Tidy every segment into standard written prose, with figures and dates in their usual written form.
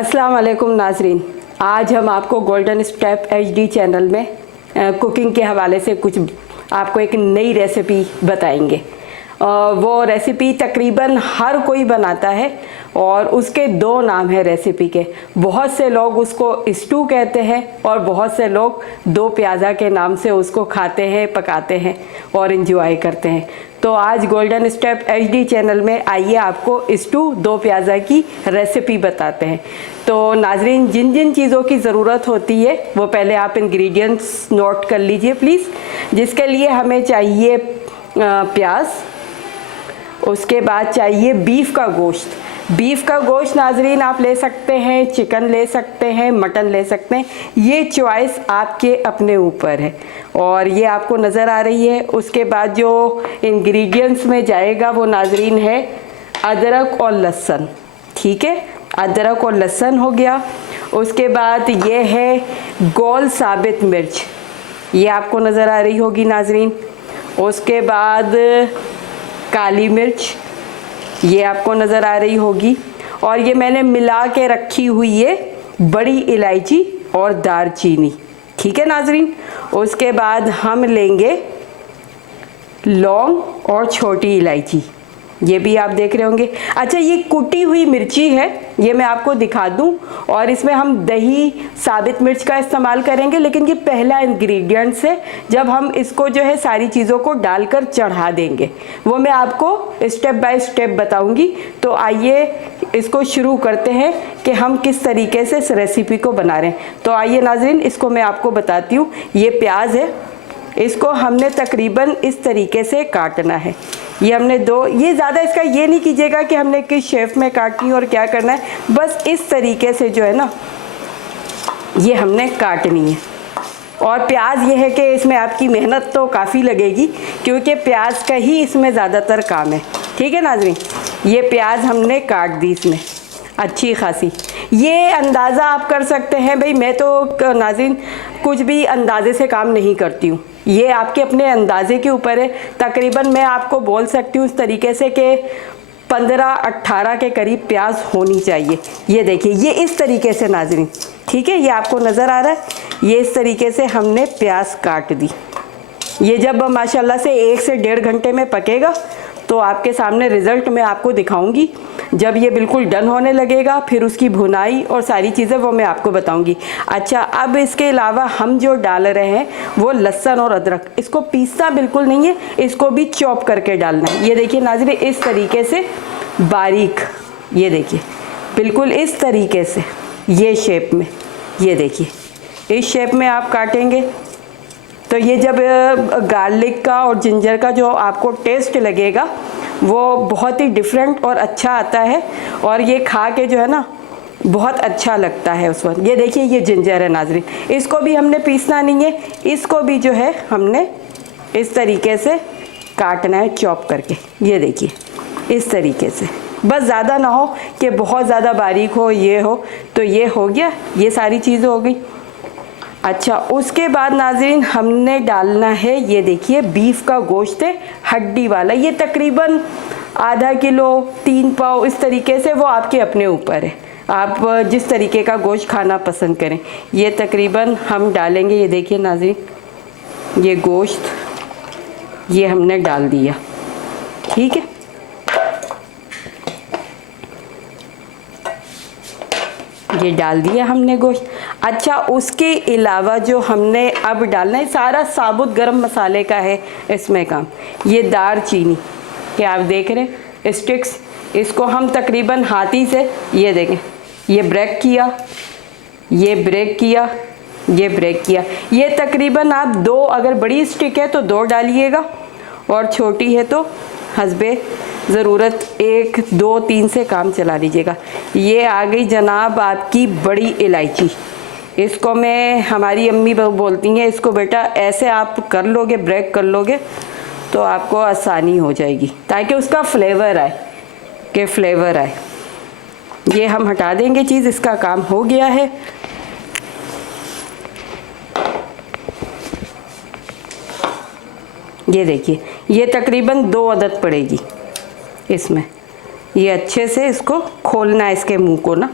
अस्सलाम वालेकुम नाजरीन। आज हम आपको गोल्डन स्टेप HD चैनल में कुकिंग के हवाले से कुछ आपको एक नई रेसिपी बताएंगे। वो रेसिपी तकरीबन हर कोई बनाता है और उसके दो नाम है रेसिपी के। बहुत से लोग उसको स्टू कहते हैं और बहुत से लोग दो प्याज़ा के नाम से उसको खाते हैं, पकाते हैं और इंजॉय करते हैं। तो आज गोल्डन स्टेप HD चैनल में आइए आपको स्टू दो प्याज़ा की रेसिपी बताते हैं। तो नाजरीन, जिन जिन चीज़ों की ज़रूरत होती है वो पहले आप इंग्रेडिएंट्स नोट कर लीजिए प्लीज़। जिसके लिए हमें चाहिए प्याज, उसके बाद चाहिए बीफ का गोश्त। बीफ का गोश्त नाजरीन आप ले सकते हैं, चिकन ले सकते हैं, मटन ले सकते हैं, ये चॉइस आपके अपने ऊपर है और ये आपको नज़र आ रही है। उसके बाद जो इंग्रेडिएंट्स में जाएगा वो नाजरीन है अदरक और लहसुन। ठीक है, अदरक और लहसुन हो गया। उसके बाद ये है गोल साबित मिर्च, ये आपको नज़र आ रही होगी नाजरीन। उसके बाद काली मिर्च, ये आपको नज़र आ रही होगी। और ये मैंने मिला के रखी हुई है बड़ी इलायची और दालचीनी। ठीक है नाजरीन। उसके बाद हम लेंगे लौंग और छोटी इलायची, ये भी आप देख रहे होंगे। अच्छा, ये कुटी हुई मिर्ची है, ये मैं आपको दिखा दूं। और इसमें हम दही साबित मिर्च का इस्तेमाल करेंगे, लेकिन ये पहला इंग्रेडिएंट्स है। जब हम इसको जो है सारी चीज़ों को डालकर चढ़ा देंगे वो मैं आपको स्टेप बाय स्टेप बताऊंगी। तो आइए इसको शुरू करते हैं कि हम किस तरीके से इस रेसिपी को बना रहे हैं। तो आइए नाजरीन, इसको मैं आपको बताती हूँ। ये प्याज है, इसको हमने तकरीबन इस तरीके से काटना है। ये हमने दो, ये ज़्यादा इसका ये नहीं कीजिएगा कि हमने किस शेफ में काटनी है और क्या करना है, बस इस तरीके से जो है ना ये हमने काटनी है। और प्याज ये है कि इसमें आपकी मेहनत तो काफ़ी लगेगी क्योंकि प्याज का ही इसमें ज़्यादातर काम है। ठीक है नाजरीन, ये प्याज हमने काट दी इसमें अच्छी खासी। ये अंदाज़ा आप कर सकते हैं भाई, मैं तो नाज़रीन कुछ भी अंदाज़े से काम नहीं करती हूँ, ये आपके अपने अंदाज़े के ऊपर है। तकरीबन मैं आपको बोल सकती हूँ इस तरीके से कि 15-18 के करीब प्याज होनी चाहिए। ये देखिए, ये इस तरीके से नाज़रीन। ठीक है, ये आपको नज़र आ रहा है, ये इस तरीके से हमने प्याज काट दी। ये जब माशाल्लाह से 1 से 1.5 घंटे में पकेगा तो आपके सामने रिज़ल्ट मैं आपको दिखाऊंगी। जब ये बिल्कुल डन होने लगेगा फिर उसकी भुनाई और सारी चीज़ें वो मैं आपको बताऊंगी। अच्छा, अब इसके अलावा हम जो डाल रहे हैं वो लहसुन और अदरक, इसको पीसना बिल्कुल नहीं है, इसको भी चॉप करके डालना है। ये देखिए नाज़रीन, इस तरीके से बारीक, ये देखिए बिल्कुल इस तरीके से, ये शेप में, ये देखिए इस शेप में आप काटेंगे। तो ये जब गार्लिक का और जिंजर का जो आपको टेस्ट लगेगा वो बहुत ही डिफरेंट और अच्छा आता है और ये खा के जो है ना बहुत अच्छा लगता है उस वक्त। ये देखिए, ये जिंजर है नाजरीन, इसको भी हमने पीसना नहीं है, इसको भी जो है हमने इस तरीके से काटना है चॉप करके। ये देखिए इस तरीके से, बस ज़्यादा ना हो कि बहुत ज़्यादा बारीक हो, ये हो। तो ये हो गया, ये सारी चीज़ें हो गई। अच्छा, उसके बाद नाज़रीन हमने डालना है, ये देखिए बीफ का गोश्त है हड्डी वाला, ये तकरीबन आधा किलो 3 पाव इस तरीके से, वो आपके अपने ऊपर है, आप जिस तरीके का गोश्त खाना पसंद करें। ये तकरीबन हम डालेंगे, ये देखिए नाज़रीन ये गोश्त ये हमने डाल दिया। ठीक है, ये डाल दिया हमने गोश्त। अच्छा, उसके अलावा जो हमने अब डालना है सारा साबुत गरम मसाले का है इसमें काम। ये दालचीनी के आप देख रहे हैं स्टिक्स, इसको हम तकरीबन हाथी से, ये देखें, ये ब्रेक किया, ये ब्रेक किया, ये ब्रेक किया। ये तकरीबन आप 2, अगर बड़ी स्टिक है तो 2 डालिएगा और छोटी है तो हस्बे ज़रूरत 1, 2, 3 से काम चला लीजिएगा। ये आ गई जनाब आपकी बड़ी इलायची, इसको मैं, हमारी अम्मी बोलती हैं इसको बेटा ऐसे आप कर लोगे, ब्रेक कर लोगे तो आपको आसानी हो जाएगी ताकि उसका फ्लेवर आए, के फ्लेवर आए। ये हम हटा देंगे चीज़, इसका काम हो गया है। ये देखिए, ये तकरीबन 2 अदद पड़ेगी इसमें। ये अच्छे से इसको खोलना है, इसके मुंह को ना,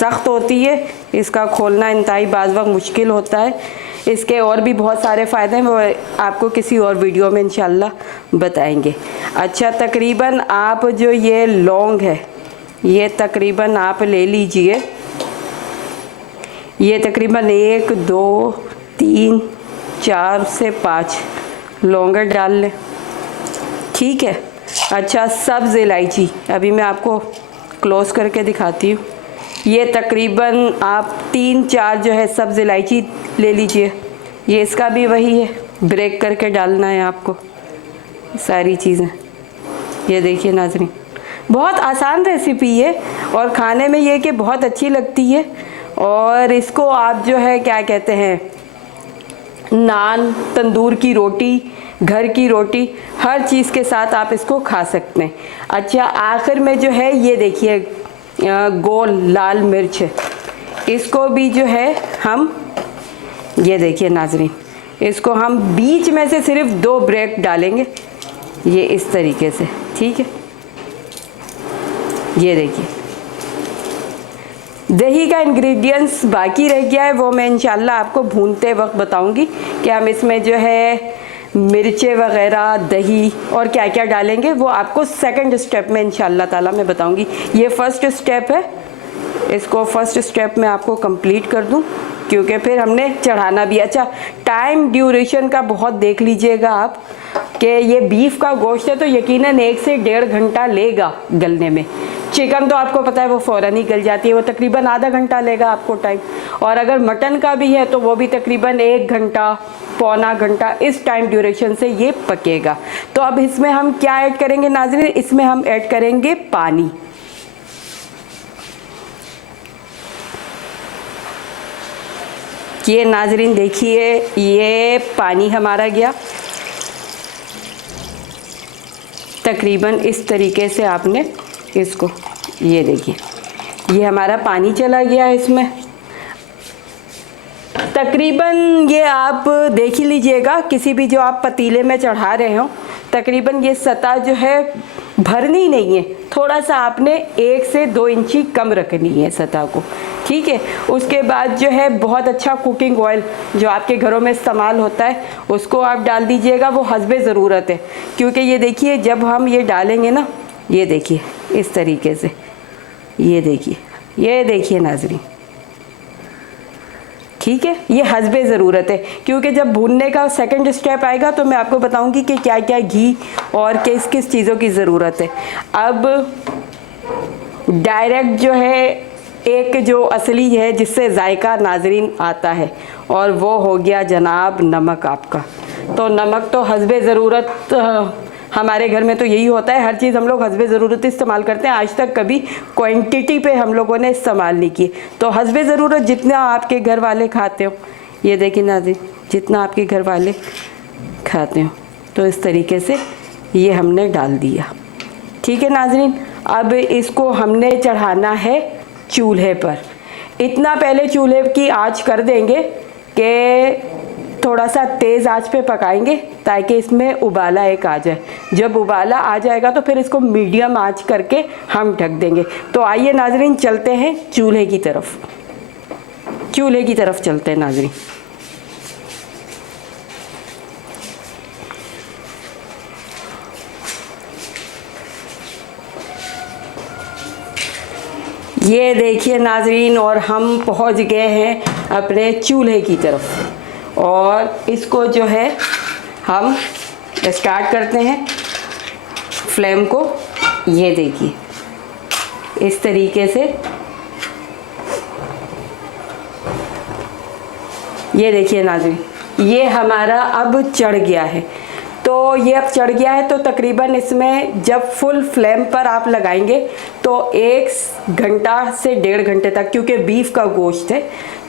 सख्त होती है, इसका खोलना इंतहाई बाज़ वक्त मुश्किल होता है। इसके और भी बहुत सारे फ़ायदे हैं, वो आपको किसी और वीडियो में इंशाल्लाह बताएंगे। अच्छा, तकरीबन आप जो ये लौंग है ये तकरीबन आप ले लीजिए, ये तकरीबन 1 2 3 4 से 5 लौंगे डाल लें, ठीक है। अच्छा, सब्ज़ इलायची अभी मैं आपको क्लोज़ करके दिखाती हूँ। ये तकरीबन आप 3-4 जो है सब्ज़ इलायची ले लीजिए। ये इसका भी वही है, ब्रेक करके डालना है आपको सारी चीज़ें। ये देखिए नाज़रीन, बहुत आसान रेसिपी है और खाने में ये कि बहुत अच्छी लगती है। और इसको आप जो है क्या कहते हैं, नान, तंदूर की रोटी, घर की रोटी, हर चीज़ के साथ आप इसको खा सकते हैं। अच्छा, आखिर में जो है ये देखिए गोल लाल मिर्च है, इसको भी जो है हम, ये देखिए नाज़रीन, इसको हम बीच में से सिर्फ 2 ब्रेक डालेंगे, ये इस तरीके से, ठीक है। ये देखिए दही का इंग्रेडिएंट्स बाकी रह गया है, वो मैं इंशाल्लाह आपको भूनते वक्त बताऊंगी कि हम इसमें जो है मिर्चें वगैरह, दही और क्या क्या डालेंगे, वो आपको सेकंड स्टेप में इंशाल्लाह ताला मैं बताऊंगी। ये फर्स्ट स्टेप है, इसको फर्स्ट स्टेप में आपको कंप्लीट कर दूं क्योंकि फिर हमने चढ़ाना भी। अच्छा, टाइम ड्यूरेशन का बहुत देख लीजिएगा आप कि ये बीफ का गोश्त है तो यकीनन 1 से 1.5 घंटा लेगा गलने में। चिकन तो आपको पता है वो फ़ौरन ही गल जाती है, वो तकरीबन आधा घंटा लेगा आपको टाइम। और अगर मटन का भी है तो वो भी तकरीबन 1 घंटा, पौना घंटा, इस टाइम ड्यूरेशन से ये पकेगा। तो अब इसमें हम क्या ऐड करेंगे नाज़रीन, इसमें हम ऐड करेंगे पानी। ये नाज़रीन देखिए, ये पानी हमारा गया तकरीबन इस तरीके से, आपने इसको, ये देखिए ये हमारा पानी चला गया है इसमें। तकरीबन ये आप देख ही लीजिएगा, किसी भी जो आप पतीले में चढ़ा रहे हो, तकरीबन ये सतह जो है भरनी नहीं है, थोड़ा सा आपने 1 से 2 इंची कम रखनी है सतह को, ठीक है। उसके बाद जो है बहुत अच्छा कुकिंग ऑयल जो आपके घरों में इस्तेमाल होता है उसको आप डाल दीजिएगा, वो हस्बे ज़रूरत है। क्योंकि ये देखिए जब हम ये डालेंगे ना, ये देखिए इस तरीके से, ये देखिए नाज़रीन, ठीक है। ये हस्बे ज़रूरत है क्योंकि जब भूनने का सेकंड स्टेप आएगा तो मैं आपको बताऊंगी कि क्या क्या घी और किस किस चीज़ों की ज़रूरत है। अब डायरेक्ट जो है एक जो असली है जिससे जायका नाज़रीन आता है, और वो हो गया जनाब नमक आपका। तो नमक तो हस्बे ज़रूरत, हमारे घर में तो यही होता है, हर चीज़ हम लोग हस्बे ज़रूरत इस्तेमाल करते हैं। आज तक कभी क्वांटिटी पे हम लोगों ने इस्तेमाल नहीं की। तो हस्बे ज़रूरत जितना आपके घर वाले खाते हो, ये देखिए नाज़रीन, जितना आपके घर वाले खाते हो, तो इस तरीके से ये हमने डाल दिया, ठीक है नाज़रीन। अब इसको हमने चढ़ाना है चूल्हे पर। इतना पहले चूल्हे की आंच कर देंगे कि थोड़ा सा तेज़ आंच पे पकाएंगे ताकि इसमें उबाला एक आ जाए। जब उबाला आ जाएगा तो फिर इसको मीडियम आंच करके हम ढक देंगे। तो आइए नाज़रीन चलते हैं चूल्हे की तरफ चलते हैं नाज़रीन। ये देखिए नाज़रीन, और हम पहुंच गए हैं अपने चूल्हे की तरफ, और इसको जो है हम स्टार्ट करते हैं फ्लेम को। ये देखिए इस तरीके से, ये देखिए नाज़रीन, ये हमारा अब चढ़ गया है। तो ये अब चढ़ गया है तो तकरीबन इसमें जब फुल फ्लेम पर आप लगाएंगे तो 1 घंटा से 1.5 घंटे तक, क्योंकि बीफ का गोश्त है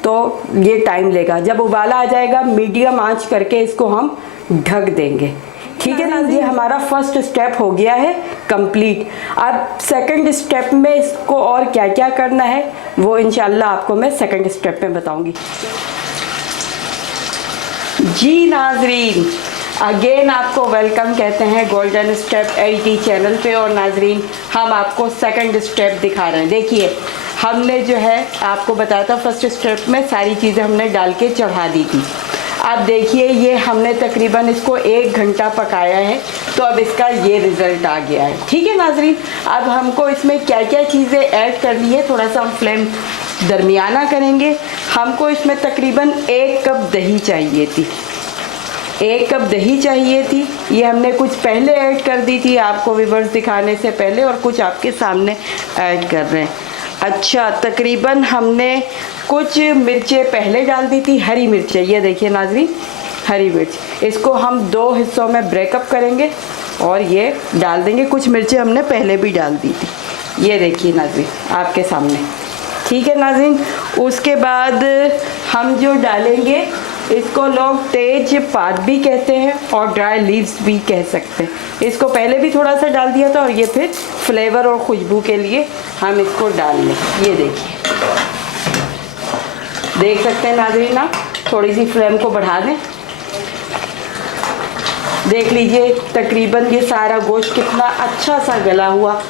तो ये टाइम लेगा। जब उबाला आ जाएगा मीडियम आंच करके इसको हम ढक देंगे, ठीक है ना। ये हमारा फर्स्ट स्टेप हो गया है कंप्लीट। अब सेकंड स्टेप में इसको और क्या क्या करना है वो इंशाल्लाह आपको मैं सेकंड स्टेप में बताऊंगी। जी नाज़रीन, अगेन आपको वेलकम कहते हैं गोल्डन स्टेप एडी चैनल पे। और नाज़रीन हम आपको सेकंड स्टेप दिखा रहे हैं। देखिए हमने जो है आपको बताया था फर्स्ट स्टेप में सारी चीज़ें हमने डाल के चढ़ा दी थी। आप देखिए ये हमने तकरीबन इसको 1 घंटा पकाया है, तो अब इसका ये रिज़ल्ट आ गया है। ठीक है नाज़रीन, अब हमको इसमें क्या क्या चीज़ें ऐड करनी है, थोड़ा सा हम फ्लेम दरमियाना करेंगे। हमको इसमें तकरीबन 1 कप दही चाहिए थी, 1 कप दही चाहिए थी। ये हमने कुछ पहले ऐड कर दी थी आपको व्यूअर्स दिखाने से पहले, और कुछ आपके सामने ऐड कर रहे हैं। अच्छा, तकरीबन हमने कुछ मिर्चें पहले डाल दी थी, हरी मिर्चें, ये देखिए नाज़रीन हरी मिर्च, इसको हम 2 हिस्सों में ब्रेकअप करेंगे और ये डाल देंगे। कुछ मिर्चें हमने पहले भी डाल दी थी, ये देखिए नाज़रीन आपके सामने। ठीक है नाज़रीन, उसके बाद हम जो डालेंगे इसको लोग तेज पात भी कहते हैं और ड्राई लीव्स भी कह सकते हैं। इसको पहले भी थोड़ा सा डाल दिया था और ये फिर फ्लेवर और खुशबू के लिए हम इसको डाल लें। ये देखिए, देख सकते हैं नाज़रीन, आप थोड़ी सी फ्लेम को बढ़ा दें। देख लीजिए तकरीबन ये सारा गोश्त कितना अच्छा सा गला हुआ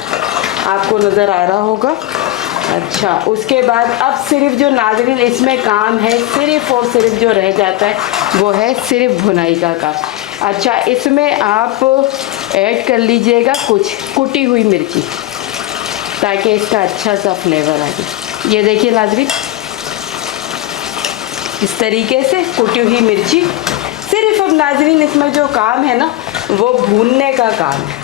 आपको नज़र आ रहा होगा। अच्छा, उसके बाद अब सिर्फ जो नाज़रीन इसमें काम है, सिर्फ और सिर्फ जो रह जाता है वो है सिर्फ भुनाई का काम। अच्छा, इसमें आप ऐड कर लीजिएगा कुछ कुटी हुई मिर्ची, ताकि इसका अच्छा सा फ्लेवर आ जाए। ये देखिए नाज़रीन, इस तरीके से कुटी हुई मिर्ची। सिर्फ अब नाज़रीन इसमें जो काम है ना वो भूनने का काम है।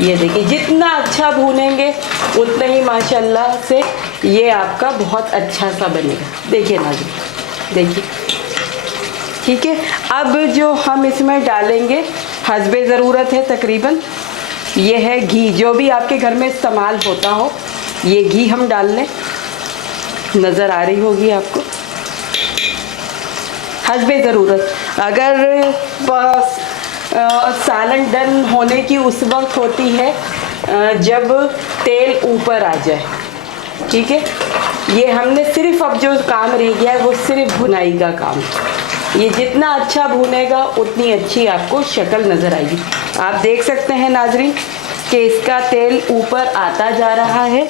ये देखिए, जितना अच्छा भूनेंगे उतना ही माशाल्लाह से ये आपका बहुत अच्छा सा बनेगा। देखिए नाज़रीन, देखिए। ठीक है, अब जो हम इसमें डालेंगे हस्बे ज़रूरत है तकरीबन, ये है घी, जो भी आपके घर में इस्तेमाल होता हो ये घी हम डाल लें। नज़र आ रही होगी आपको, हस्बे ज़रूरत। अगर सालन डन होने की उस वक्त होती है जब तेल ऊपर आ जाए। ठीक है, ये हमने सिर्फ अब जो काम रह गया है वो सिर्फ भुनाई का काम। ये जितना अच्छा भुनेगा उतनी अच्छी आपको शक्ल नज़र आएगी। आप देख सकते हैं नाज़रीन कि इसका तेल ऊपर आता जा रहा है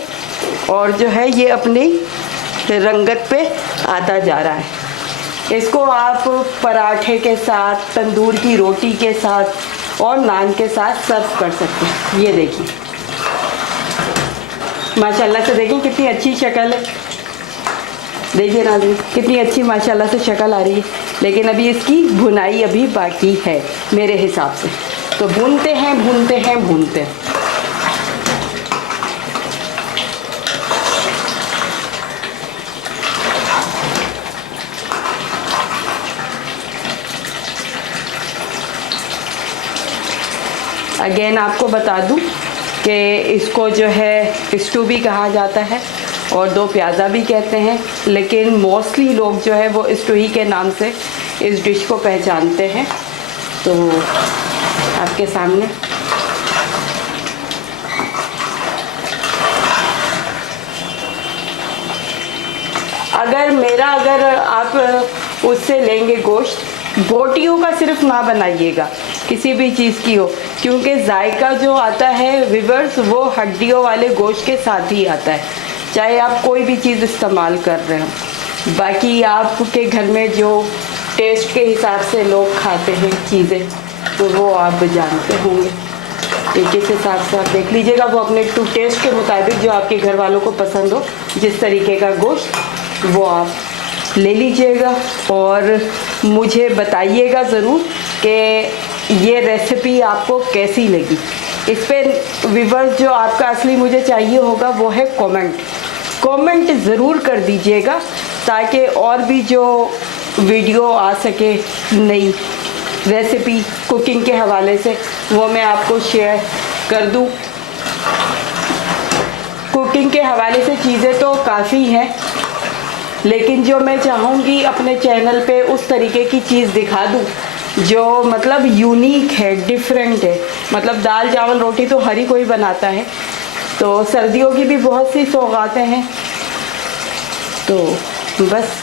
और जो है ये अपनी रंगत पे आता जा रहा है। इसको आप पराठे के साथ, तंदूर की रोटी के साथ और नान के साथ सर्व कर सकते हैं। ये देखिए माशाल्लाह से, देखिए कितनी अच्छी शक्ल है। देखिए नाज़रीन कितनी अच्छी माशाल्लाह से शक्ल आ रही है, लेकिन अभी इसकी भुनाई अभी बाकी है मेरे हिसाब से। तो भूनते हैं भूनते हैं भूनते हैं। अगेन आपको बता दूं कि इसको जो है स्टू भी कहा जाता है और 2 प्याज़ा भी कहते हैं, लेकिन मोस्टली लोग जो है वो स्टू ही के नाम से इस डिश को पहचानते हैं। तो आपके सामने अगर आप उससे लेंगे गोश्त, बोटियों का सिर्फ ना बनाइएगा, किसी भी चीज़ की हो, क्योंकि जायका जो आता है व्यूअर्स वो हड्डियों वाले गोश्त के साथ ही आता है, चाहे आप कोई भी चीज़ इस्तेमाल कर रहे हो। बाकी आपके घर में जो टेस्ट के हिसाब से लोग खाते हैं चीज़ें तो वो आप जानते होंगे। इस हिसाब से आप देख लीजिएगा, वो अपने टेस्ट के मुताबिक जो आपके घर वालों को पसंद हो जिस तरीके का गोश्त वो आप ले लीजिएगा और मुझे बताइएगा ज़रूर कि ये रेसिपी आपको कैसी लगी। इस पर व्यूअर्स जो आपका असली मुझे चाहिए होगा वो है कमेंट ज़रूर कर दीजिएगा, ताकि और भी जो वीडियो आ सके नई रेसिपी कुकिंग के हवाले से वो मैं आपको शेयर कर दूँ। कुकिंग के हवाले से चीज़ें तो काफ़ी हैं, लेकिन जो मैं चाहूँगी अपने चैनल पे उस तरीके की चीज़ दिखा दूँ जो मतलब यूनिक है, डिफरेंट है। मतलब दाल चावल रोटी तो हर ही कोई बनाता है, तो सर्दियों की भी बहुत सी सौगातें हैं। तो बस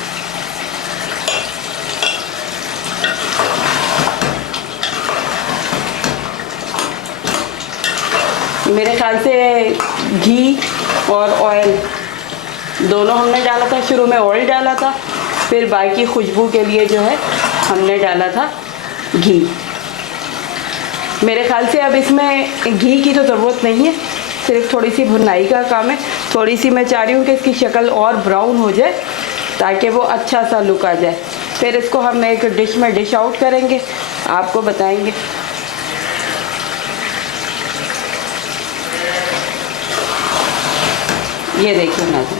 मेरे ख्याल से घी और ऑयल दोनों हमने डाला था। शुरू में ऑयल डाला था, फिर बाकी खुशबू के लिए जो है हमने डाला था घी। मेरे ख्याल से अब इसमें घी की तो ज़रूरत नहीं है, सिर्फ थोड़ी सी भुनाई का काम है। थोड़ी सी मैं चाह रही हूँ कि इसकी शक्ल और ब्राउन हो जाए ताकि वो अच्छा सा लुक आ जाए। फिर इसको हम एक डिश में डिश आउट करेंगे, आपको बताएंगे। ये देखिए नाज़रीन,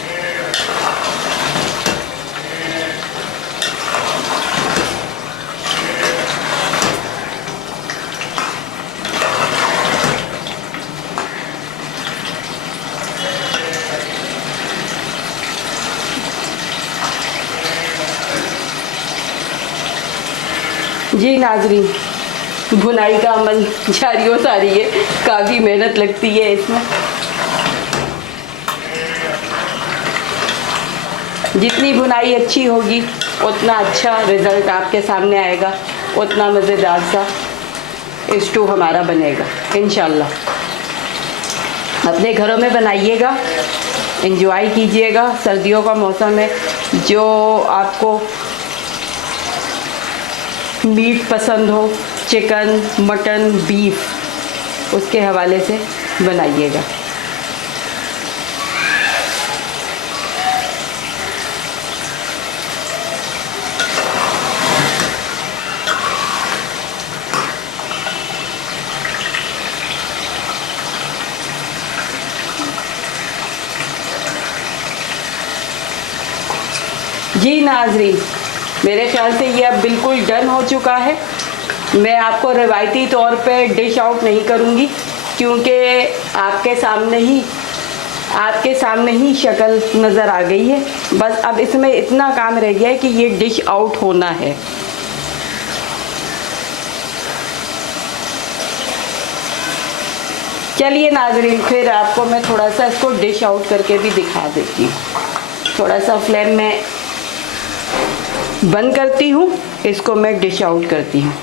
जी नाज़रीन, भुनाई का अमल जारी हो सारी है, काफ़ी मेहनत लगती है इसमें। जितनी भुनाई अच्छी होगी उतना अच्छा रिज़ल्ट आपके सामने आएगा, उतना मज़ेदार सा स्टू हमारा बनेगा इंशाल्लाह। अपने घरों में बनाइएगा, एंजॉय कीजिएगा। सर्दियों का मौसम है, जो आपको मीट पसंद हो, चिकन, मटन, बीफ, उसके हवाले से बनाइएगा। जी नाज़रीन, मेरे ख्याल से ये अब बिल्कुल डन हो चुका है। मैं आपको रिवायती तौर पे डिश आउट नहीं करूँगी, क्योंकि आपके सामने ही शक्ल नज़र आ गई है। बस अब इसमें इतना काम रह गया है कि ये डिश आउट होना है। चलिए नाज़रीन, फिर आपको मैं थोड़ा सा इसको डिश आउट करके भी दिखा देती हूँ। थोड़ा सा फ्लेम में बंद करती हूँ, इसको मैं डिश आउट करती हूँ।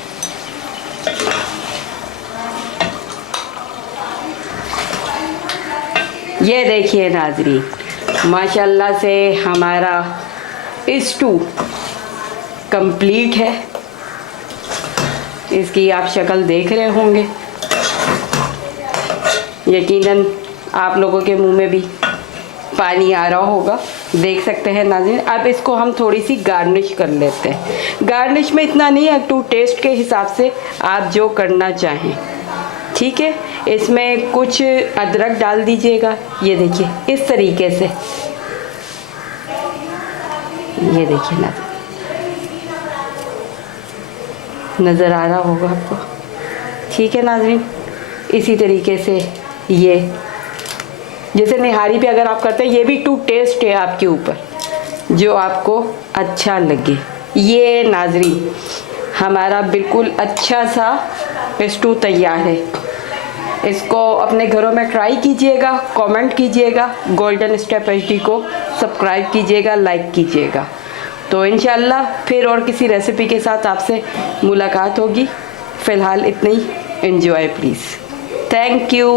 ये देखिए नाज़रीन, माशाल्लाह से हमारा स्टू कंप्लीट है। इसकी आप शक्ल देख रहे होंगे, यकीनन आप लोगों के मुंह में भी पानी आ रहा होगा, देख सकते हैं नाज़रीन। अब इसको हम थोड़ी सी गार्निश कर लेते हैं। गार्निश में इतना नहीं है, टू टेस्ट के हिसाब से आप जो करना चाहें, ठीक है। इसमें कुछ अदरक डाल दीजिएगा, ये देखिए इस तरीके से, ये देखिए नाज़रीन, नज़र आ रहा होगा आपको, ठीक है नाज़रीन। इसी तरीके से ये जैसे निहारी पे अगर आप करते हैं, ये भी टू टेस्ट है आपके ऊपर, जो आपको अच्छा लगे। ये नाज़रीन हमारा बिल्कुल अच्छा सा स्टू तैयार है। इसको अपने घरों में ट्राई कीजिएगा, कमेंट कीजिएगा, गोल्डन स्टेप HD को सब्सक्राइब कीजिएगा, लाइक कीजिएगा। तो इंशाल्लाह फिर और किसी रेसिपी के साथ आपसे मुलाकात होगी। फ़िलहाल इतना ही, एंजॉय प्लीज़। Thank you.